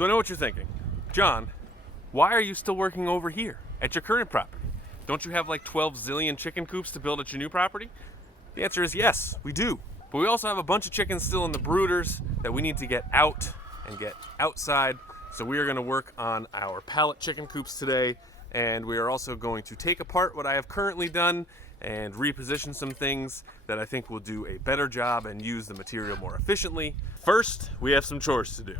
So I know what you're thinking. John, why are you still working over here at your current property? Don't you have like 12 zillion chicken coops to build at your new property? The answer is yes, we do. But we also have a bunch of chickens still in the brooders that we need to get out and get outside. So we are going to work on our pallet chicken coops today, and we are also going to take apart what I have currently done and reposition some things that I think will do a better job and use the material more efficiently. First, we have some chores to do.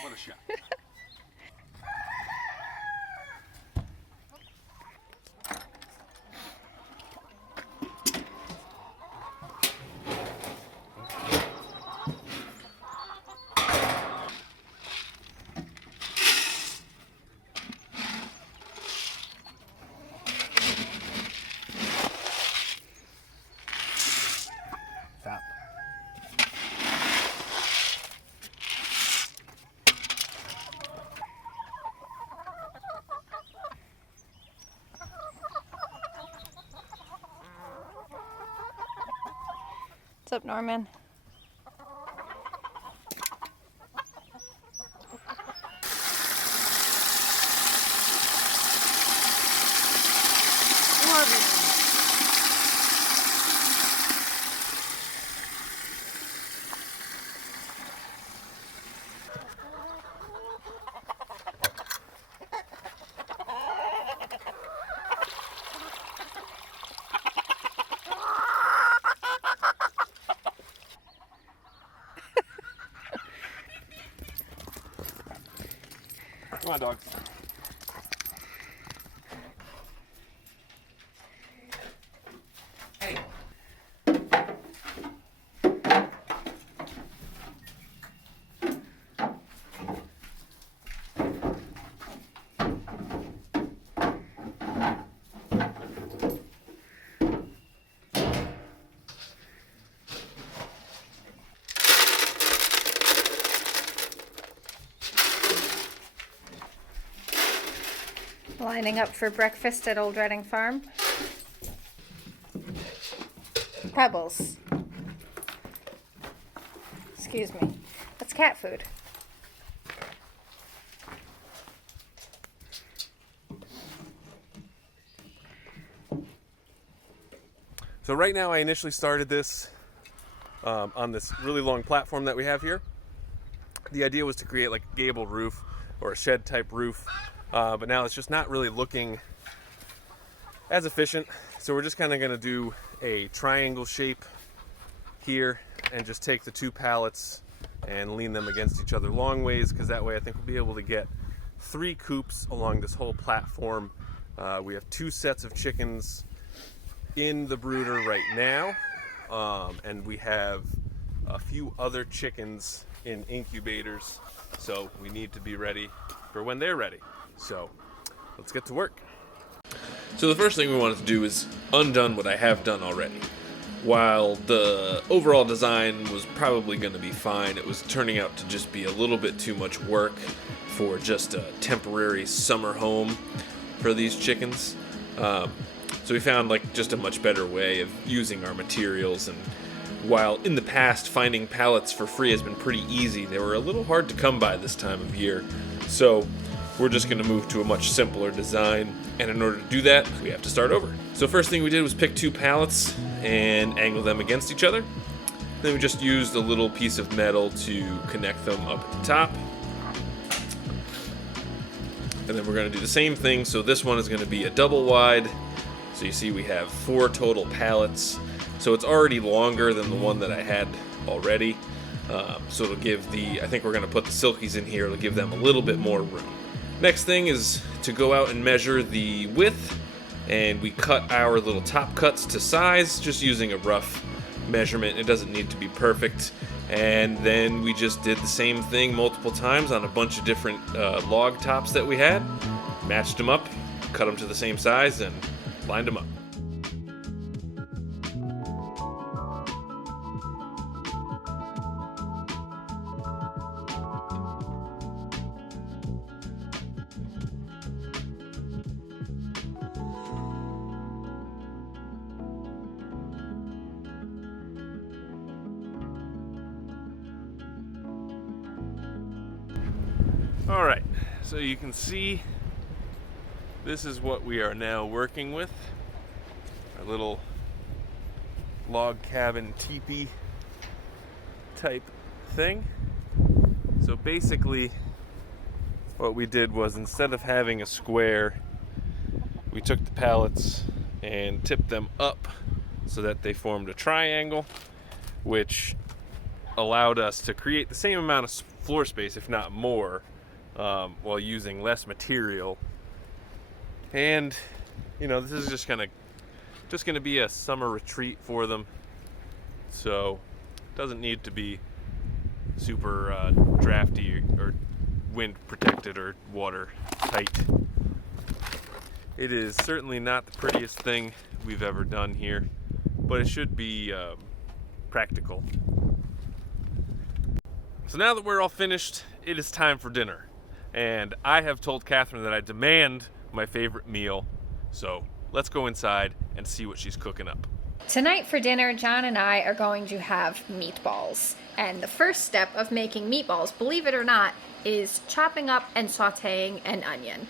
What a shot. Stop. What's up, Norman? Come on, dogs. Hey. Lining up for breakfast at Old Reading Farm. Pebbles. Excuse me. That's cat food. So right now I initially started this on this really long platform that we have here. The idea was to create like a gable roof or a shed type roof, but now it's just not really looking as efficient. So we're just kind of going to do a triangle shape here and just take the two pallets and lean them against each other long ways, because that way I think we'll be able to get 3 coops along this whole platform. We have 2 sets of chickens in the brooder right now, and we have a few other chickens in incubators, so we need to be ready for when they're ready. So let's get to work. So the first thing we wanted to do is undone what I have done already. While the overall design was probably going to be fine, it was turning out to just be a little bit too much work for just a temporary summer home for these chickens. So we found like just a much better way of using our materials, and while in the past finding pallets for free has been pretty easy, they were a little hard to come by this time of year. So we're just going to move to a much simpler design, and in order to do that, we have to start over. So first thing we did was pick 2 pallets and angle them against each other. Then we just used a little piece of metal to connect them up at the top. And then we're going to do the same thing. So this one is going to be a double wide. So you see we have 4 total pallets. So it's already longer than the one that I had already. So it'll give I think we're going to put the silkies in here. It'll give them a little bit more room. Next thing is to go out and measure the width. And we cut our little top cuts to size, just using a rough measurement. It doesn't need to be perfect. And then we just did the same thing multiple times on a bunch of different log tops that we had. Matched them up, cut them to the same size, and lined them up. All right, so you can see this is what we are now working with. Our little log cabin teepee type thing. So basically what we did was, instead of having a square, we took the pallets and tipped them up so that they formed a triangle, which allowed us to create the same amount of floor space, if not more, while using less material. And this is just gonna be a summer retreat for them, so it doesn't need to be super drafty or wind protected or water tight. It is certainly not the prettiest thing we've ever done here, but it should be practical. So now that we're all finished, it is time for dinner. And I have told Catherine that I demand my favorite meal. So let's go inside and see what she's cooking up. Tonight for dinner, John and I are going to have meatballs. And the first step of making meatballs, believe it or not, is chopping up and sauteing an onion.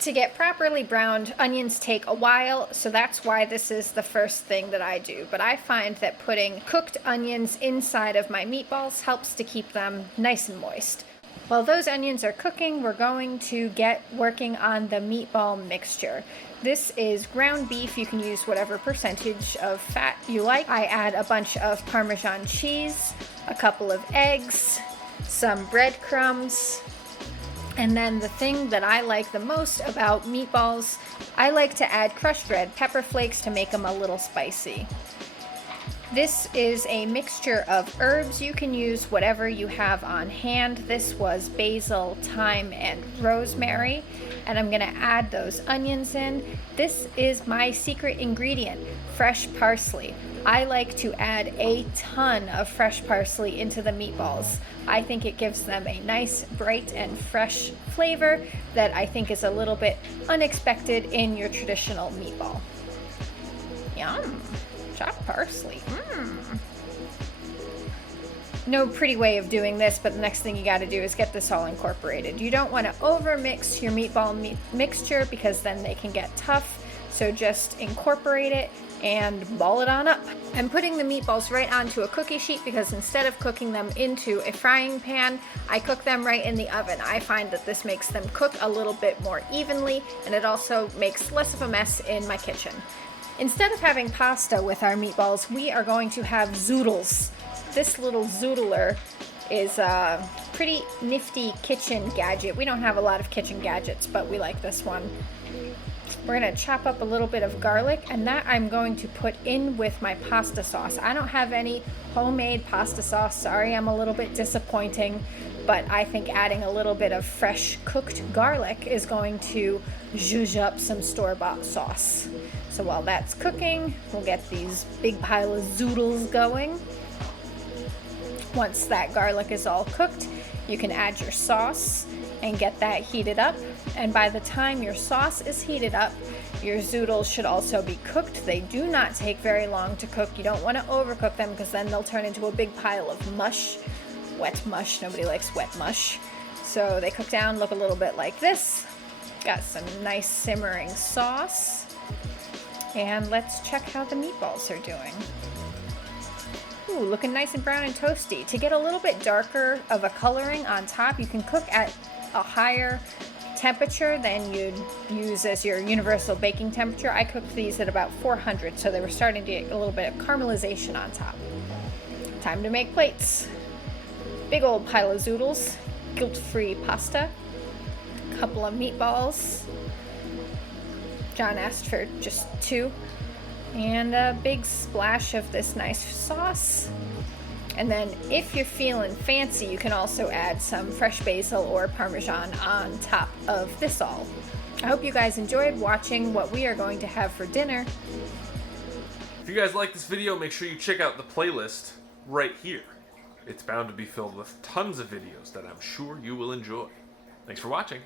To get properly browned, onions take a while, so that's why this is the first thing that I do. But I find that putting cooked onions inside of my meatballs helps to keep them nice and moist. While those onions are cooking, we're going to get working on the meatball mixture. This is ground beef. You can use whatever percentage of fat you like. I add a bunch of Parmesan cheese, a couple of eggs, some breadcrumbs, and then the thing that I like the most about meatballs, I like to add crushed red pepper flakes to make them a little spicy. This is a mixture of herbs. You can use whatever you have on hand. This was basil, thyme, and rosemary. And I'm gonna add those onions in. This is my secret ingredient, fresh parsley. I like to add a ton of fresh parsley into the meatballs. I think it gives them a nice, bright, and fresh flavor that I think is a little bit unexpected in your traditional meatball. Yum. Chopped parsley. No pretty way of doing this, but the next thing you got to do is get this all incorporated. You don't want to overmix your meatball mixture because then they can get tough. So just incorporate it and ball it on up. I'm putting the meatballs right onto a cookie sheet because instead of cooking them into a frying pan, I cook them right in the oven. I find that this makes them cook a little bit more evenly, and it also makes less of a mess in my kitchen. Instead of having pasta with our meatballs, we are going to have zoodles. This little zoodler is a pretty nifty kitchen gadget. We don't have a lot of kitchen gadgets, but we like this one. We're gonna chop up a little bit of garlic, and that I'm going to put in with my pasta sauce. I don't have any homemade pasta sauce. Sorry, I'm a little bit disappointing, but I think adding a little bit of fresh cooked garlic is going to zhuzh up some store-bought sauce. So while that's cooking, we'll get these big pile of zoodles going. Once that garlic is all cooked, you can add your sauce and get that heated up. And by the time your sauce is heated up, your zoodles should also be cooked. They do not take very long to cook. You don't want to overcook them because then they'll turn into a big pile of mush. Wet mush. Nobody likes wet mush. So they cook down, look a little bit like this. Got some nice simmering sauce. And let's check how the meatballs are doing. Ooh, looking nice and brown and toasty. To get a little bit darker of a coloring on top, you can cook at a higher temperature than you'd use as your universal baking temperature. I cooked these at about 400, so they were starting to get a little bit of caramelization on top. Time to make plates. Big old pile of zoodles, guilt-free pasta, a couple of meatballs. John asked for just 2. And a big splash of this nice sauce. And then if you're feeling fancy, you can also add some fresh basil or Parmesan on top of this all. I hope you guys enjoyed watching what we are going to have for dinner. If you guys like this video, make sure you check out the playlist right here. It's bound to be filled with tons of videos that I'm sure you will enjoy. Thanks for watching.